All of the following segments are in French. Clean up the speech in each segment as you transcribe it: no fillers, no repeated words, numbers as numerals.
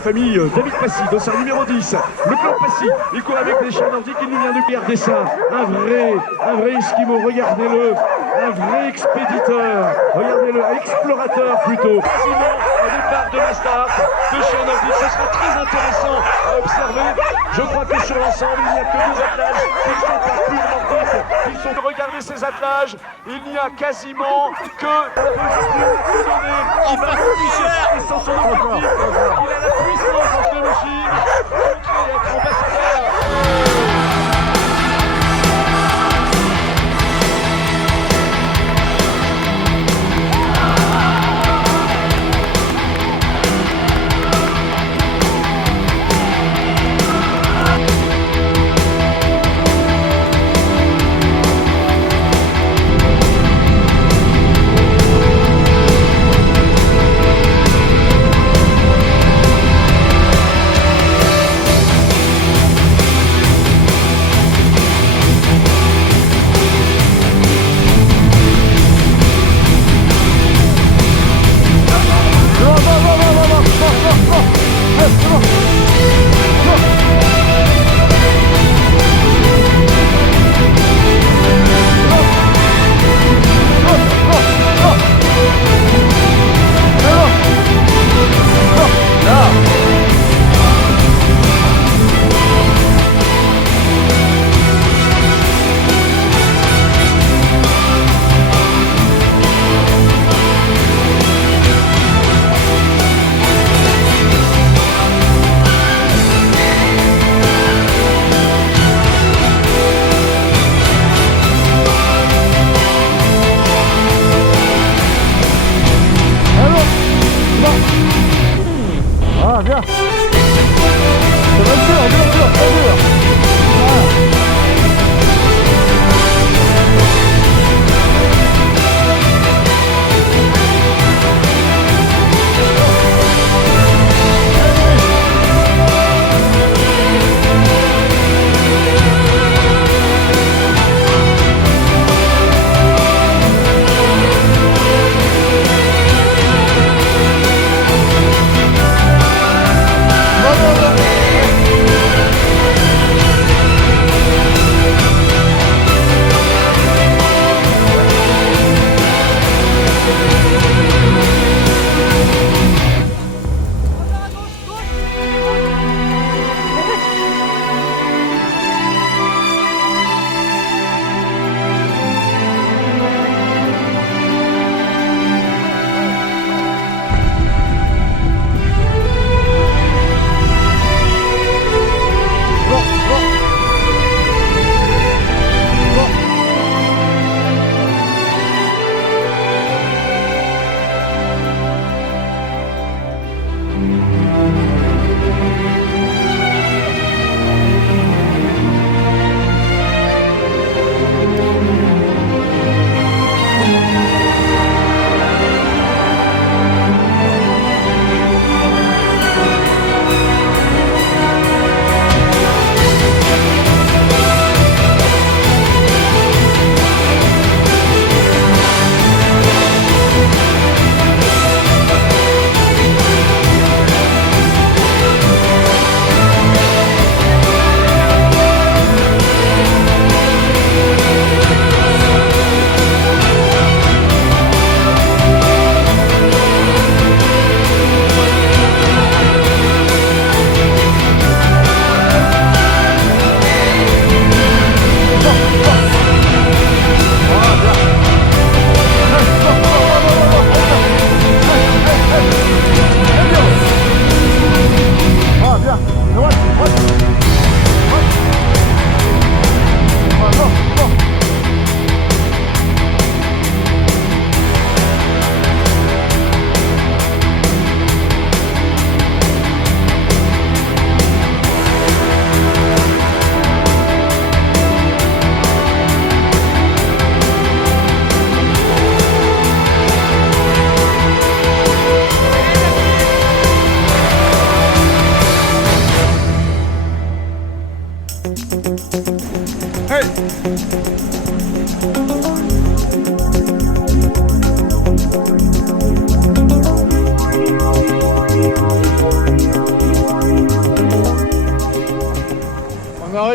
famille David Passy, dossard numéro 10. Le clan Passy, il court avec les chiens nordiques, il nous vient de garder ça. Un vrai esquimau, regardez-le. Un vrai expéditeur, regardez-le, un explorateur plutôt. Quasiment au départ de la start de chiens nordiques, ce serait très intéressant à observer. Je crois que sur l'ensemble, il n'y a que 2 attelages qui ne sont pas plus nordiques. Regardez ces attelages, il n'y a quasiment que il va plus cher. Il a la puissance technologique qui est être ambassadeur.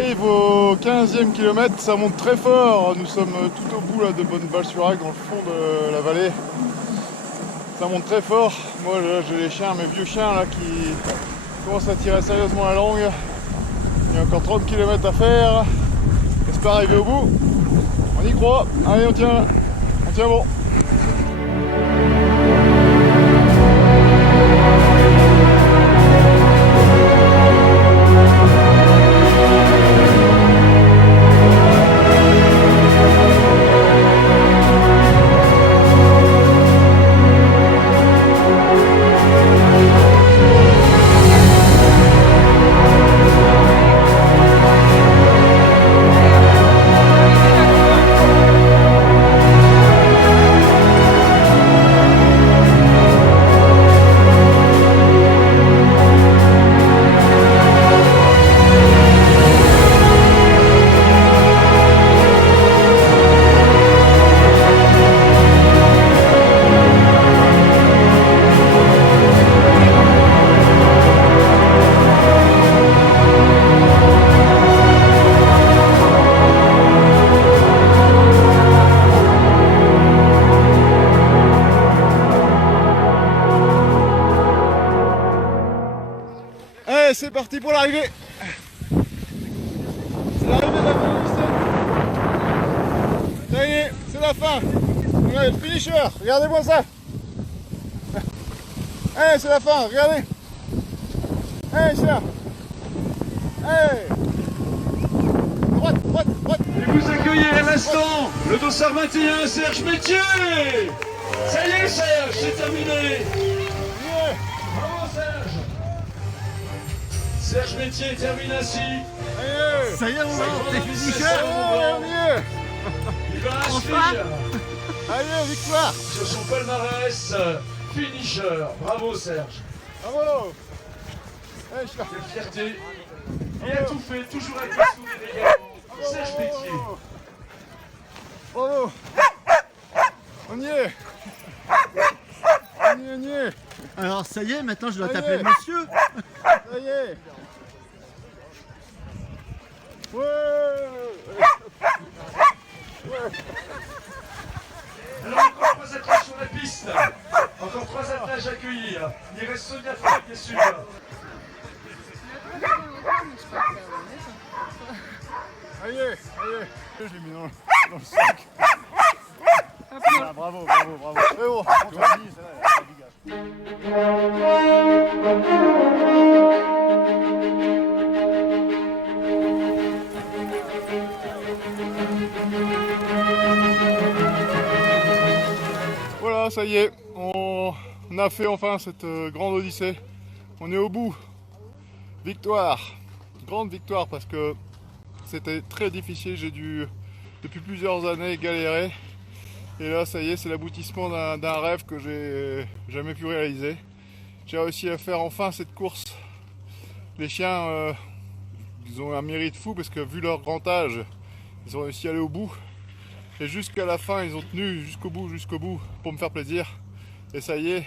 arrive au 15e kilomètre, ça monte très fort. Nous sommes tout au bout là, de Bonneval-sur-Arc, dans le fond de la vallée. Ça monte très fort. Moi j'ai les chiens, mes vieux chiens là, qui commencent à tirer sérieusement la langue. Il y a encore 30 km à faire. J'espère arriver au bout. On y croit. Allez, on tient bon. Allez, c'est parti pour l'arrivée. C'est l'arrivée de la fin du lycée. Ça y est, c'est la fin. Regardez, le finisher, regardez-moi ça. Allez, c'est la fin, regardez. Allez, c'est là. Allez. Droite. Et vous accueillez à l'instant le dossard 21, Serge Métier. Ça y est, Serge, c'est terminé. Bravo, Serge. Serge Métier termine ainsi. Ça y est, on t'es finisher. Il va inscrire Allez, victoire. sur son palmarès finisher. Bravo, Serge. Bravo. Allez, je suis là. Quelle fierté. Il a tout fait, toujours avec le sourire également. Serge Métier. Bravo. On y est. On y est. Alors ça y est, maintenant je dois Ça y t'appeler est. monsieur. Ça y est. Ouais. Alors encore 3 athlètes sur la piste. Encore 3 athlètes à accueillir. Il reste Sonia Frey, bien sûr. Ça y est. Je l'ai mis dans le sac. Ah, bravo. Très bon. Voilà, ça y est, on a fait enfin cette grande odyssée. On est au bout. Victoire, grande victoire parce que c'était très difficile. J'ai dû depuis plusieurs années galérer. Et là, ça y est, c'est l'aboutissement d'un rêve que j'ai jamais pu réaliser. J'ai réussi à faire enfin cette course. Les chiens, ils ont un mérite fou parce que vu leur grand âge, ils ont réussi à aller au bout. Et jusqu'à la fin, ils ont tenu jusqu'au bout pour me faire plaisir. Et ça y est,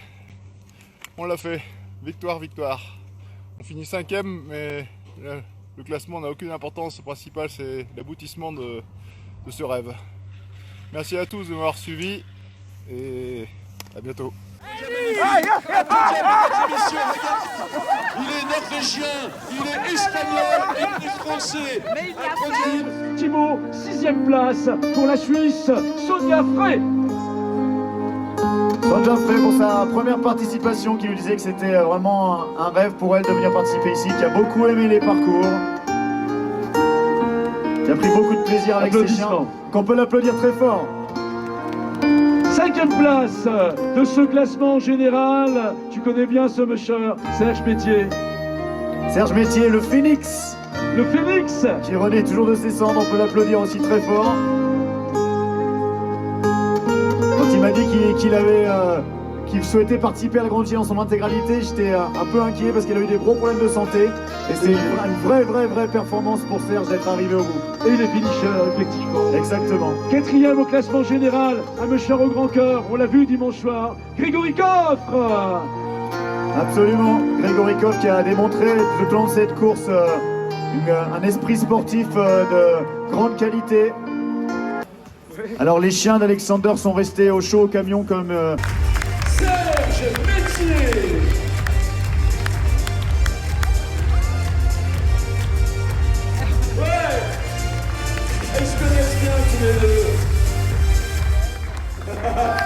on l'a fait. Victoire. On finit 5e, mais le classement n'a aucune importance. Le principal, c'est l'aboutissement de ce rêve. Merci à tous de m'avoir suivi et à bientôt. Il est norvégien, il est espagnol et il est français. Thibaut, 6e place pour la Suisse, Sonia Frey. Sonia Frey pour sa première participation, qui lui disait que c'était vraiment un rêve pour elle de venir participer ici, qui a beaucoup aimé les parcours, qui a pris beaucoup de plaisir avec ses chiens, qu'on peut l'applaudir très fort. 5e place de ce classement général. Tu connais bien ce monsieur, Serge Métier. Serge Métier, le Phénix. Le Phénix Qui renaît toujours de ses cendres, on peut l'applaudir aussi très fort. Quand il m'a dit qu'il souhaitait participer à la Grande Chine en son intégralité, j'étais un peu inquiet parce qu'il a eu des gros problèmes de santé. Et c'est une vraie performance pour Serge d'être arrivé au bout. et il est finisher, effectivement. Exactement. 4e au classement général, un monsieur au grand cœur, on l'a vu dimanche soir, Grégory Coffre. Absolument. Grégory Koff qui a démontré tout au long de cette course un esprit sportif de grande qualité. Alors les chiens d'Alexander sont restés au chaud au camion comme... Serge Métier. Ouais. Ils se connaissent bien tous les deux.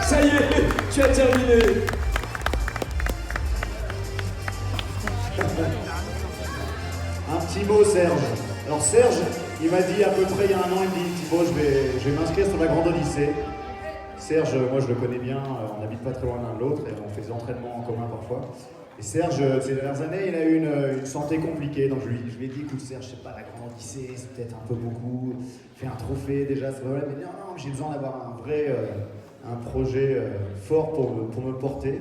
Ça y est, tu as terminé. Un petit mot Serge. Alors Serge, il m'a dit à peu près il y a un an, il me dit Thibaut, je vais m'inscrire sur la Grande Odyssée. Serge, moi je le connais bien, on n'habite pas très loin l'un de l'autre et on fait des entraînements en commun parfois. Et Serge, ces dernières années, il a eu une santé compliquée, donc je lui ai dit écoute Serge, c'est pas la Grande Odyssée, c'est peut-être un peu beaucoup, fais un trophée déjà, c'est vrai, mais non, j'ai besoin d'avoir un vrai un projet fort pour me porter.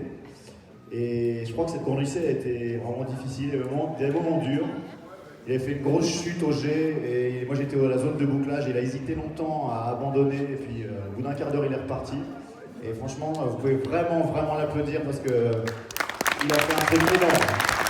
Et je crois que cette Grande Odyssée a été vraiment difficile, il y a des moments durs. Il avait fait une grosse chute au G et moi j'étais à la zone de bouclage, il a hésité longtemps à abandonner et puis au bout d'un quart d'heure il est reparti. Et franchement, vous pouvez vraiment l'applaudir parce que il a fait un truc énorme.